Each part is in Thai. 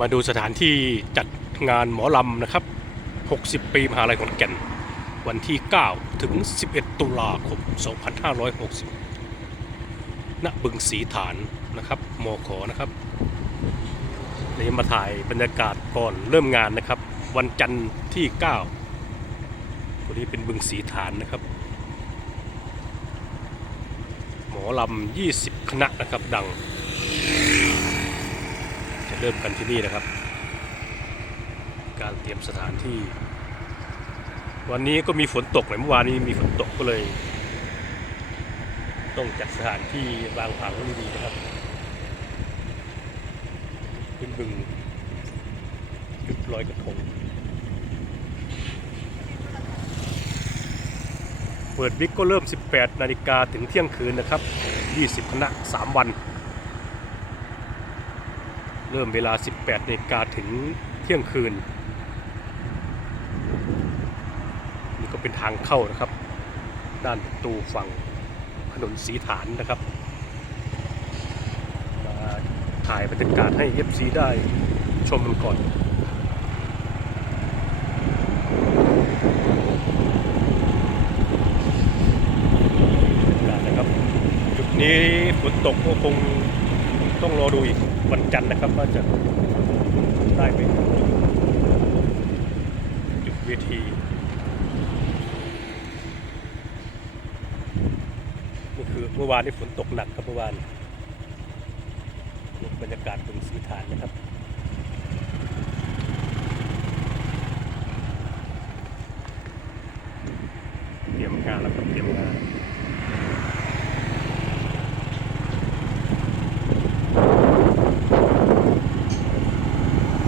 มาดูสถานที่จัดงานหมอลำนะครับ 60 ปีมหาลัยขอนแก่น วันที่ 9 ถึง 11 ตุลาคม 2560 ณ บึงสีฐานนะครับมขนะครับเดี๋ยวมาถ่ายบรรยากาศก่อนเริ่มงานนะครับ วันจันทร์ที่9วันนี้เป็นบึงสีฐานนะครับ หมอลำ 20 คณะนะครับดัง เริ่มกันที่นี่นะครับ การเตรียมสถานที่ วันนี้ก็มีฝนตกเลยเมื่อวานนี้มีฝนตกก็เลย ต้องจัดสถานที่วางผังให้ดีๆนะครับขึ้นบึงจุดลอยกระทงเปิดวิกก็เริ่ม 18 นาฬิกาถึงเที่ยงคืนนะครับ 20 คณะ 3 วัน เริ่มเวลา 18นาฬิกาถึงเที่ยงคืน นี่ก็เป็นทางเข้านะครับ ด้านประตูฝั่งถนนสีฐานนะครับมาถ่ายบรรยากาศให้ FC ได้ชมกันก่อนนะครับจุดนี้ฝนตกก็คงต้องรอดูอีก วันจันทร์นะครับว่าจะได้ไหมจุดเวทีนี่คือเมื่อวานนี่ฝนตกหนักครับเมื่อวานบรรยากาศบนสีฐานนะครับเตรียมงานแล้วครับเตรียมงาน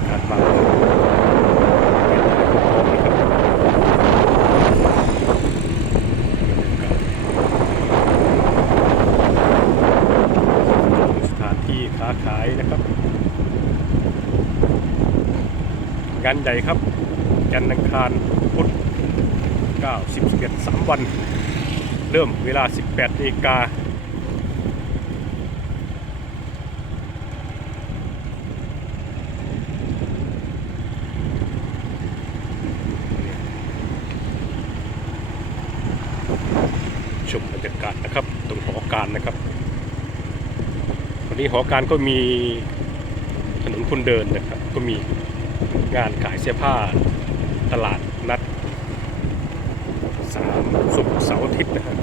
การวางสถานที่ค้าขายนะครับ งานใหญ่ครับ จันทร์อังคารพุธ9 10 11 3 วัน เริ่มเวลา 18นาฬิกาชมบรรยากาศนะครับ ตรงหอการนะครับ วันนี้หอการก็มีถนนคนเดินนะครับ ก็มี งานขายเสื้อผ้าตลาดนัดสามสุกเสาร์อาทิตย์นะครับ